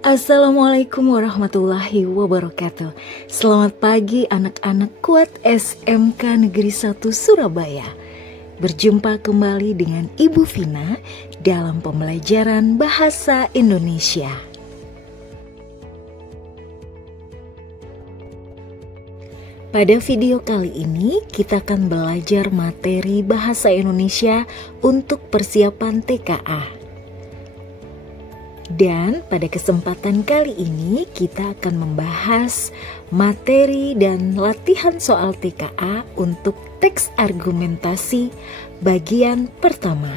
Assalamualaikum warahmatullahi wabarakatuh. Selamat pagi anak-anak kuat SMK Negeri 1 Surabaya. Berjumpa kembali dengan Ibu Vina dalam pembelajaran Bahasa Indonesia. Pada video kali ini kita akan belajar materi Bahasa Indonesia untuk persiapan TKA. Dan pada kesempatan kali ini kita akan membahas materi dan latihan soal TKA untuk teks argumentasi bagian pertama.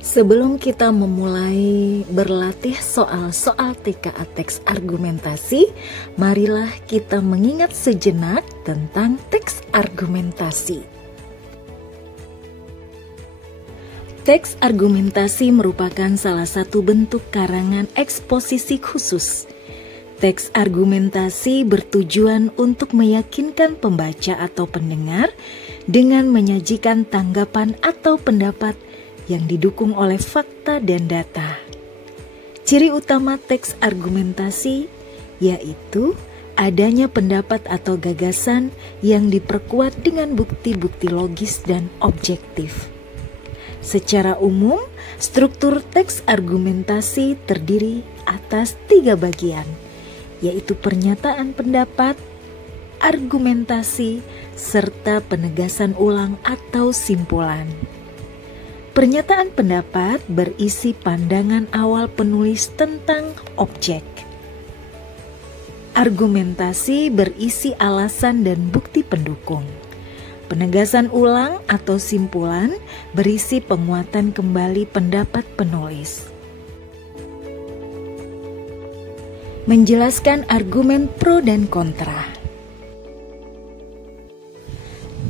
Sebelum kita memulai berlatih soal-soal TKA teks argumentasi, marilah kita mengingat sejenak tentang teks argumentasi. Teks argumentasi merupakan salah satu bentuk karangan eksposisi khusus. Teks argumentasi bertujuan untuk meyakinkan pembaca atau pendengar dengan menyajikan tanggapan atau pendapat yang didukung oleh fakta dan data. Ciri utama teks argumentasi yaitu adanya pendapat atau gagasan yang diperkuat dengan bukti-bukti logis dan objektif. Secara umum, struktur teks argumentasi terdiri atas 3 bagian, yaitu pernyataan pendapat, argumentasi, serta penegasan ulang atau simpulan. Pernyataan pendapat berisi pandangan awal penulis tentang objek. Argumentasi berisi alasan dan bukti pendukung. Penegasan ulang atau simpulan berisi penguatan kembali pendapat penulis. Menjelaskan argumen pro dan kontra.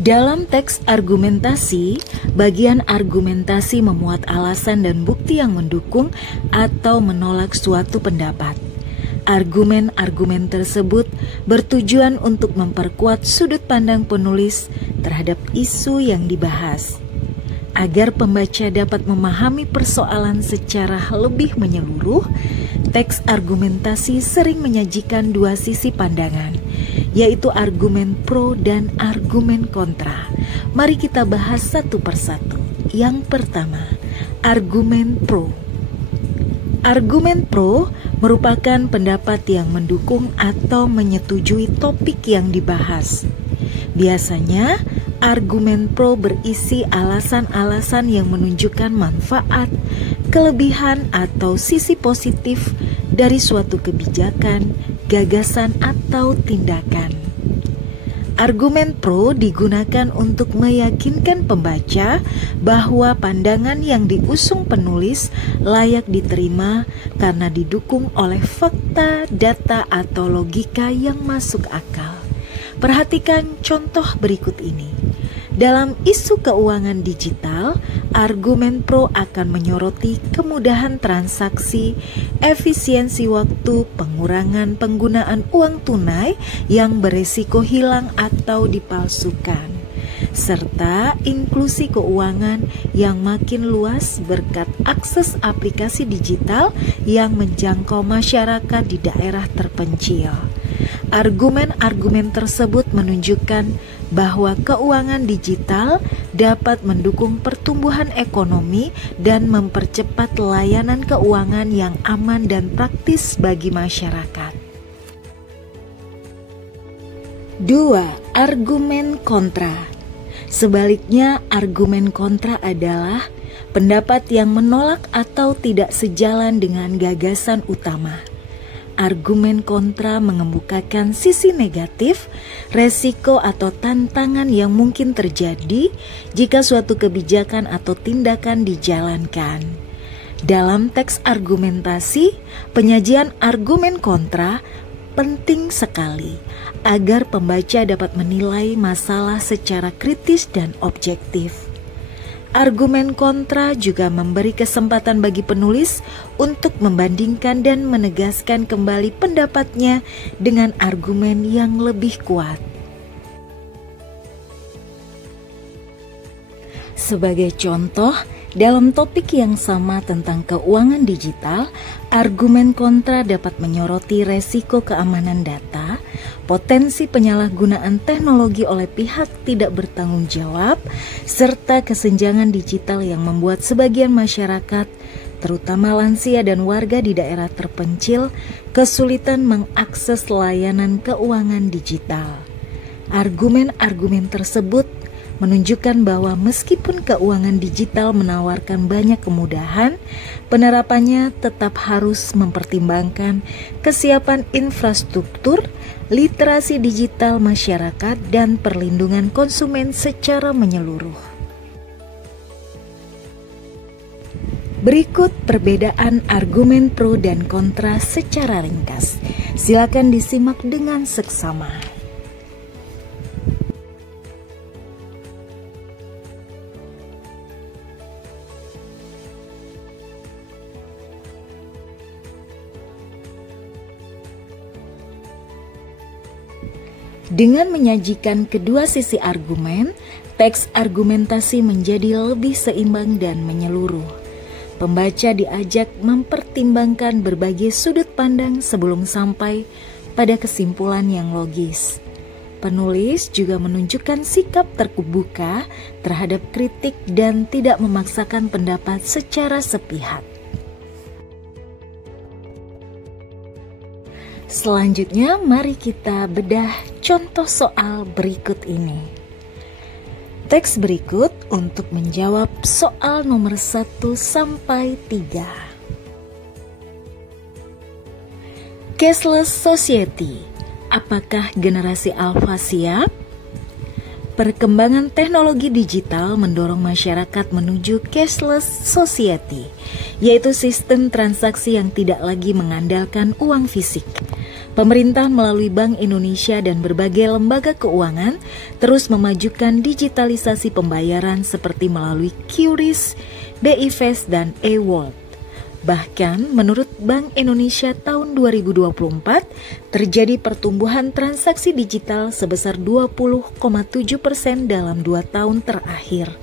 Dalam teks argumentasi, bagian argumentasi memuat alasan dan bukti yang mendukung atau menolak suatu pendapat. Argumen-argumen tersebut bertujuan untuk memperkuat sudut pandang penulis terhadap isu yang dibahas, agar pembaca dapat memahami persoalan secara lebih menyeluruh. Teks argumentasi sering menyajikan 2 sisi pandangan, yaitu argumen pro dan argumen kontra. Mari kita bahas satu persatu. Yang pertama, argumen pro. Argumen pro merupakan pendapat yang mendukung atau menyetujui topik yang dibahas. Biasanya, argumen pro berisi alasan-alasan yang menunjukkan manfaat, kelebihan, atau sisi positif dari suatu kebijakan, gagasan, atau tindakan. Argumen pro digunakan untuk meyakinkan pembaca bahwa pandangan yang diusung penulis layak diterima karena didukung oleh fakta, data, atau logika yang masuk akal. Perhatikan contoh berikut ini. Dalam isu keuangan digital, argumen pro akan menyoroti kemudahan transaksi, efisiensi waktu, pengurangan penggunaan uang tunai yang beresiko hilang atau dipalsukan, serta inklusi keuangan yang makin luas berkat akses aplikasi digital yang menjangkau masyarakat di daerah terpencil. Argumen-argumen tersebut menunjukkan bahwa keuangan digital dapat mendukung pertumbuhan ekonomi dan mempercepat layanan keuangan yang aman dan praktis bagi masyarakat. 2. Argumen kontra. Sebaliknya, argumen kontra adalah pendapat yang menolak atau tidak sejalan dengan gagasan utama. Argumen kontra mengemukakan sisi negatif, resiko atau tantangan yang mungkin terjadi jika suatu kebijakan atau tindakan dijalankan. Dalam teks argumentasi, penyajian argumen kontra penting sekali agar pembaca dapat menilai masalah secara kritis dan objektif. Argumen kontra juga memberi kesempatan bagi penulis untuk membandingkan dan menegaskan kembali pendapatnya dengan argumen yang lebih kuat. Sebagai contoh, dalam topik yang sama tentang keuangan digital, argumen kontra dapat menyoroti resiko keamanan data, potensi penyalahgunaan teknologi oleh pihak tidak bertanggung jawab, serta kesenjangan digital yang membuat sebagian masyarakat, terutama lansia dan warga di daerah terpencil, kesulitan mengakses layanan keuangan digital. Argumen-argumen tersebut menunjukkan bahwa meskipun keuangan digital menawarkan banyak kemudahan, penerapannya tetap harus mempertimbangkan kesiapan infrastruktur, literasi digital masyarakat, dan perlindungan konsumen secara menyeluruh. Berikut perbedaan argumen pro dan kontra secara ringkas. Silakan disimak dengan seksama. Dengan menyajikan kedua sisi argumen, teks argumentasi menjadi lebih seimbang dan menyeluruh. Pembaca diajak mempertimbangkan berbagai sudut pandang sebelum sampai pada kesimpulan yang logis. Penulis juga menunjukkan sikap terbuka terhadap kritik dan tidak memaksakan pendapat secara sepihak. Selanjutnya, mari kita bedah contoh soal berikut ini. Teks berikut untuk menjawab soal nomor 1 sampai 3. Cashless Society, apakah generasi Alpha siap? Perkembangan teknologi digital mendorong masyarakat menuju cashless society, yaitu sistem transaksi yang tidak lagi mengandalkan uang fisik. Pemerintah melalui Bank Indonesia dan berbagai lembaga keuangan terus memajukan digitalisasi pembayaran seperti melalui QRIS, BI Fast, dan eWallet. Bahkan menurut Bank Indonesia tahun 2024 terjadi pertumbuhan transaksi digital sebesar 20,7% dalam 2 tahun terakhir.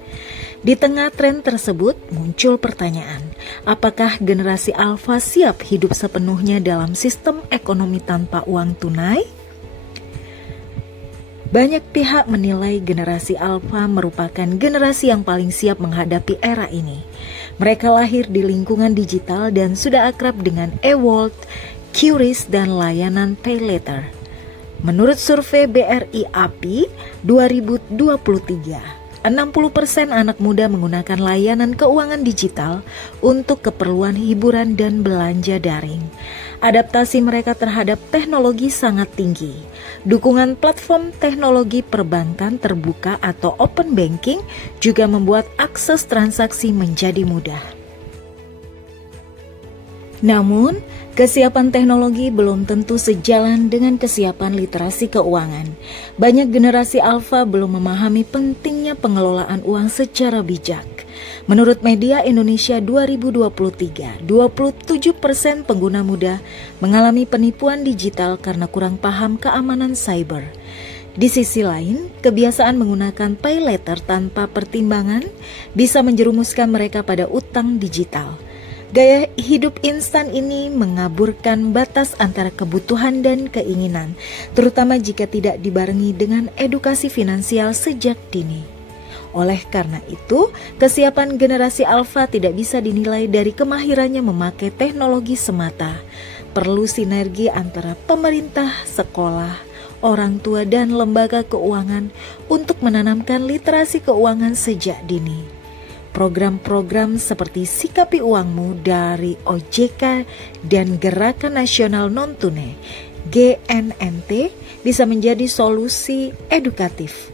Di tengah tren tersebut muncul pertanyaan, apakah generasi Alpha siap hidup sepenuhnya dalam sistem ekonomi tanpa uang tunai? Banyak pihak menilai generasi Alpha merupakan generasi yang paling siap menghadapi era ini. Mereka lahir di lingkungan digital dan sudah akrab dengan eWallet, QRIS, dan layanan Pay Later. Menurut survei BRI API 2023, 60% anak muda menggunakan layanan keuangan digital untuk keperluan hiburan dan belanja daring. Adaptasi mereka terhadap teknologi sangat tinggi. Dukungan platform teknologi perbankan terbuka atau open banking juga membuat akses transaksi menjadi mudah. Namun, kesiapan teknologi belum tentu sejalan dengan kesiapan literasi keuangan. Banyak generasi Alpha belum memahami pentingnya pengelolaan uang secara bijak. Menurut Media Indonesia 2023, 27% pengguna muda mengalami penipuan digital karena kurang paham keamanan cyber. Di sisi lain, kebiasaan menggunakan Pay Later tanpa pertimbangan bisa menjerumuskan mereka pada utang digital. Gaya hidup instan ini mengaburkan batas antara kebutuhan dan keinginan, terutama jika tidak dibarengi dengan edukasi finansial sejak dini. Oleh karena itu, kesiapan generasi Alpha tidak bisa dinilai dari kemahirannya memakai teknologi semata. Perlu sinergi antara pemerintah, sekolah, orang tua, dan lembaga keuangan untuk menanamkan literasi keuangan sejak dini. Program-program seperti Sikapi Uangmu dari OJK dan Gerakan Nasional Non-Tunai (GNNT) bisa menjadi solusi edukatif.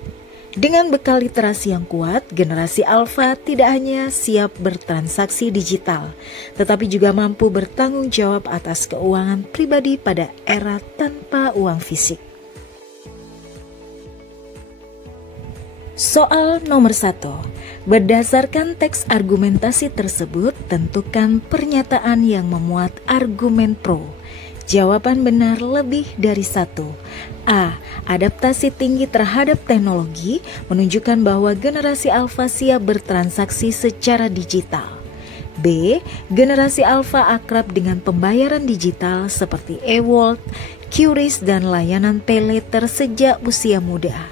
Dengan bekal literasi yang kuat, generasi Alpha tidak hanya siap bertransaksi digital, tetapi juga mampu bertanggung jawab atas keuangan pribadi pada era tanpa uang fisik. Soal nomor 1. Berdasarkan teks argumentasi tersebut, tentukan pernyataan yang memuat argumen pro. Jawaban benar lebih dari satu. A. Adaptasi tinggi terhadap teknologi menunjukkan bahwa generasi alfa siap bertransaksi secara digital. B. Generasi alfa akrab dengan pembayaran digital seperti e-wallet, QRIS, dan layanan pay later sejak usia muda.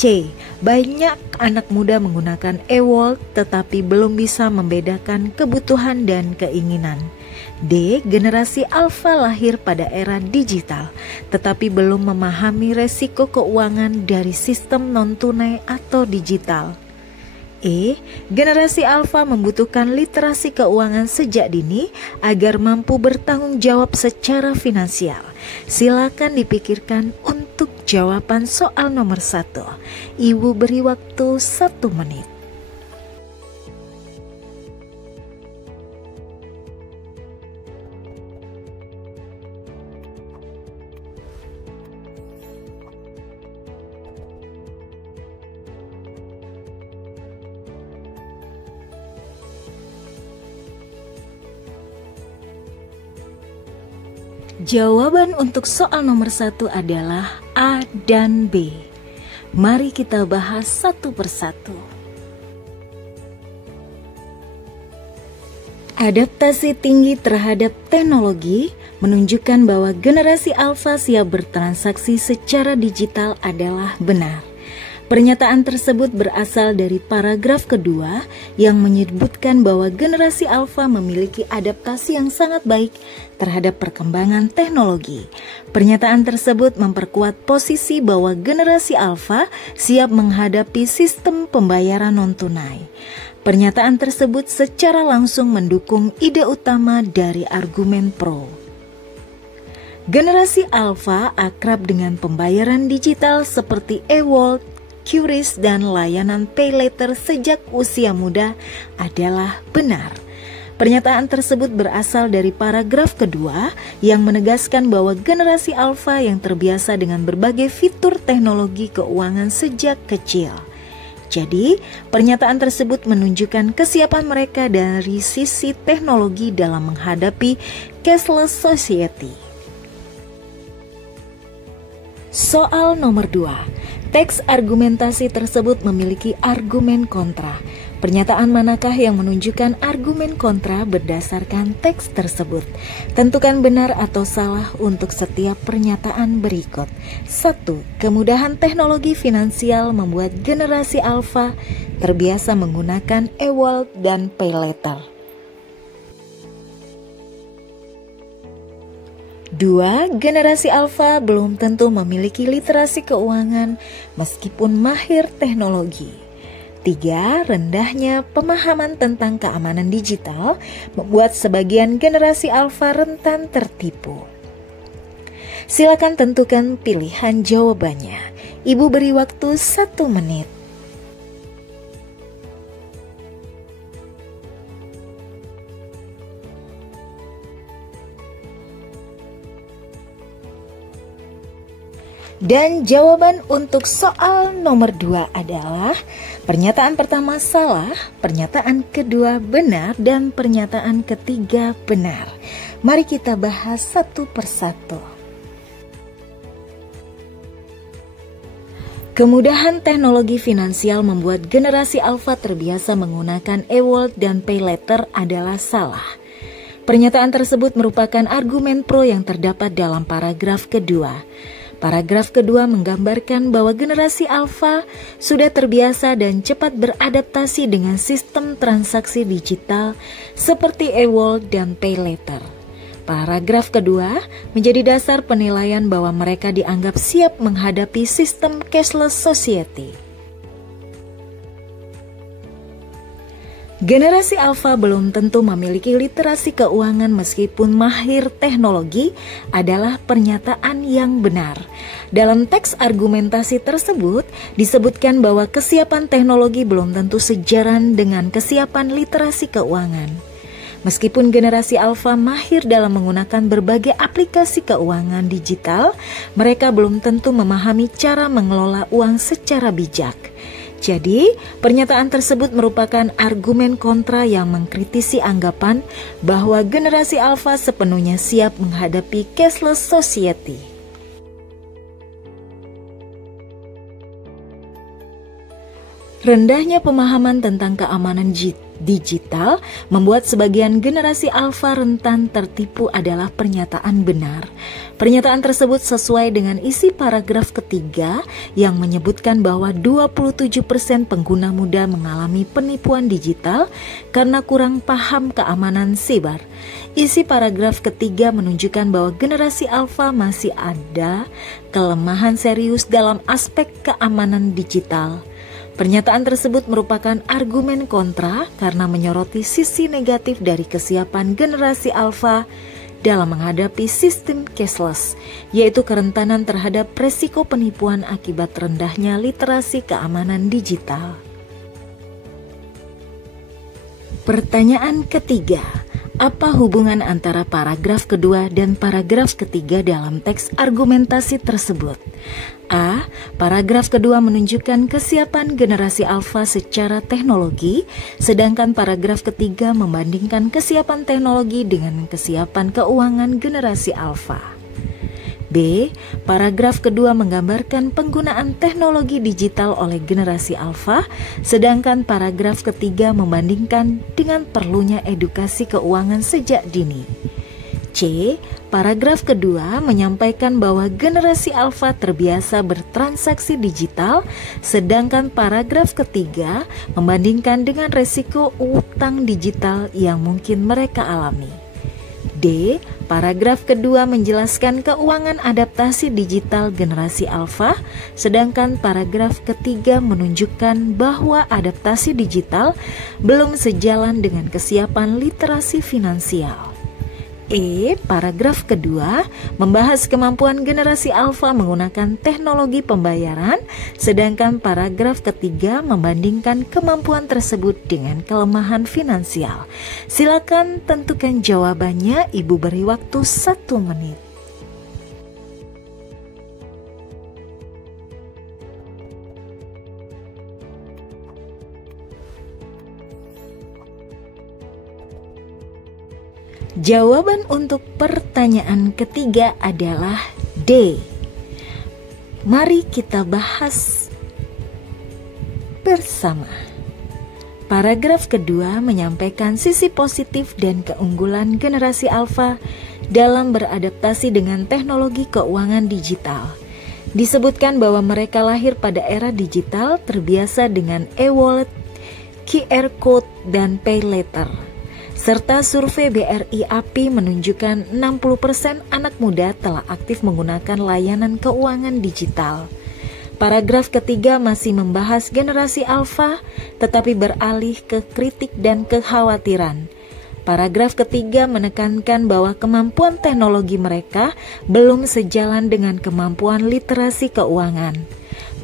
C. Banyak anak muda menggunakan e-wallet tetapi belum bisa membedakan kebutuhan dan keinginan. D. Generasi alfa lahir pada era digital tetapi belum memahami resiko keuangan dari sistem non-tunai atau digital. E. Generasi alfa membutuhkan literasi keuangan sejak dini agar mampu bertanggung jawab secara finansial. Silakan dipikirkan untuk jawaban soal nomor 1. Ibu beri waktu 1 menit. Jawaban untuk soal nomor 1 adalah A dan B. Mari kita bahas satu persatu. Adaptasi tinggi terhadap teknologi menunjukkan bahwa generasi alfa siap bertransaksi secara digital adalah benar. Pernyataan tersebut berasal dari paragraf kedua yang menyebutkan bahwa generasi alfa memiliki adaptasi yang sangat baik terhadap perkembangan teknologi. Pernyataan tersebut memperkuat posisi bahwa generasi alfa siap menghadapi sistem pembayaran non-tunai. Pernyataan tersebut secara langsung mendukung ide utama dari argumen pro. Generasi alfa akrab dengan pembayaran digital seperti e-wallet, QRIS, dan layanan pay later sejak usia muda adalah benar. Pernyataan tersebut berasal dari paragraf kedua yang menegaskan bahwa generasi alfa yang terbiasa dengan berbagai fitur teknologi keuangan sejak kecil. Jadi, pernyataan tersebut menunjukkan kesiapan mereka dari sisi teknologi dalam menghadapi cashless society. Soal nomor 2. Teks argumentasi tersebut memiliki argumen kontra. Pernyataan manakah yang menunjukkan argumen kontra berdasarkan teks tersebut? Tentukan benar atau salah untuk setiap pernyataan berikut. 1. Kemudahan teknologi finansial membuat generasi alfa terbiasa menggunakan e-wallet dan pay later. 2. Generasi alfa belum tentu memiliki literasi keuangan meskipun mahir teknologi. 3. Rendahnya pemahaman tentang keamanan digital membuat sebagian generasi alfa rentan tertipu. Silakan tentukan pilihan jawabannya. Ibu beri waktu 1 menit. Dan jawaban untuk soal nomor 2 adalah pernyataan pertama salah, pernyataan kedua benar, dan pernyataan ketiga benar. Mari kita bahas satu persatu. Kemudahan teknologi finansial membuat generasi alfa terbiasa menggunakan e-wallet dan pay later adalah salah. Pernyataan tersebut merupakan argumen pro yang terdapat dalam paragraf kedua. Paragraf kedua menggambarkan bahwa generasi alfa sudah terbiasa dan cepat beradaptasi dengan sistem transaksi digital seperti e-wallet dan pay later. Paragraf kedua menjadi dasar penilaian bahwa mereka dianggap siap menghadapi sistem cashless society. Generasi alfa belum tentu memiliki literasi keuangan meskipun mahir teknologi adalah pernyataan yang benar. Dalam teks argumentasi tersebut disebutkan bahwa kesiapan teknologi belum tentu sejalan dengan kesiapan literasi keuangan. Meskipun generasi alfa mahir dalam menggunakan berbagai aplikasi keuangan digital, mereka belum tentu memahami cara mengelola uang secara bijak. Jadi, pernyataan tersebut merupakan argumen kontra yang mengkritisi anggapan bahwa generasi alfa sepenuhnya siap menghadapi cashless society. Rendahnya pemahaman tentang keamanan digital membuat sebagian generasi alfa rentan tertipu adalah pernyataan benar. Pernyataan tersebut sesuai dengan isi paragraf ketiga yang menyebutkan bahwa 27% pengguna muda mengalami penipuan digital karena kurang paham keamanan siber. Isi paragraf ketiga menunjukkan bahwa generasi alfa masih ada kelemahan serius dalam aspek keamanan digital. Pernyataan tersebut merupakan argumen kontra karena menyoroti sisi negatif dari kesiapan generasi alfa dalam menghadapi sistem cashless, yaitu kerentanan terhadap resiko penipuan akibat rendahnya literasi keamanan digital. Pertanyaan ketiga, apa hubungan antara paragraf kedua dan paragraf ketiga dalam teks argumentasi tersebut? A. Paragraf kedua menunjukkan kesiapan generasi alfa secara teknologi, sedangkan paragraf ketiga membandingkan kesiapan teknologi dengan kesiapan keuangan generasi alfa. B. Paragraf kedua menggambarkan penggunaan teknologi digital oleh generasi alfa, sedangkan paragraf ketiga membandingkan dengan perlunya edukasi keuangan sejak dini. C. Paragraf kedua menyampaikan bahwa generasi alfa terbiasa bertransaksi digital, sedangkan paragraf ketiga membandingkan dengan resiko utang digital yang mungkin mereka alami. D. Paragraf kedua menjelaskan keuangan adaptasi digital generasi alfa, sedangkan paragraf ketiga menunjukkan bahwa adaptasi digital belum sejalan dengan kesiapan literasi finansial. E. Paragraf kedua membahas kemampuan generasi alfa menggunakan teknologi pembayaran, sedangkan paragraf ketiga membandingkan kemampuan tersebut dengan kelemahan finansial. Silakan tentukan jawabannya, Ibu beri waktu 1 menit. Jawaban untuk pertanyaan ketiga adalah D. Mari kita bahas bersama. Paragraf kedua menyampaikan sisi positif dan keunggulan generasi alfa dalam beradaptasi dengan teknologi keuangan digital. Disebutkan bahwa mereka lahir pada era digital, terbiasa dengan e-wallet, QR code, dan pay later. Serta survei BRI API menunjukkan 60% anak muda telah aktif menggunakan layanan keuangan digital. Paragraf ketiga masih membahas generasi alfa, tetapi beralih ke kritik dan kekhawatiran. Paragraf ketiga menekankan bahwa kemampuan teknologi mereka belum sejalan dengan kemampuan literasi keuangan.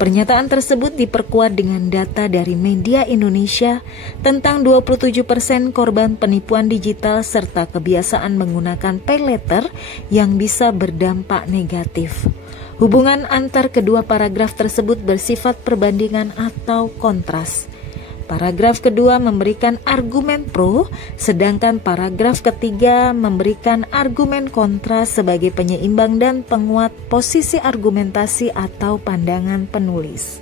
Pernyataan tersebut diperkuat dengan data dari Media Indonesia tentang 27% korban penipuan digital serta kebiasaan menggunakan pay later yang bisa berdampak negatif. Hubungan antar kedua paragraf tersebut bersifat perbandingan atau kontras. Paragraf kedua memberikan argumen pro, sedangkan paragraf ketiga memberikan argumen kontra sebagai penyeimbang dan penguat posisi argumentasi atau pandangan penulis.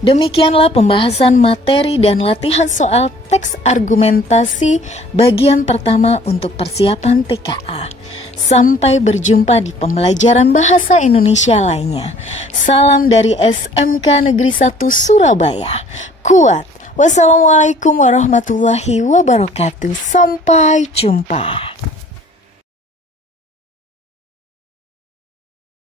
Demikianlah pembahasan materi dan latihan soal teks argumentasi bagian pertama untuk persiapan TKA. Sampai berjumpa di pembelajaran bahasa Indonesia lainnya. Salam dari SMK Negeri 1 Surabaya. Kuat. Wassalamualaikum warahmatullahi wabarakatuh. Sampai jumpa.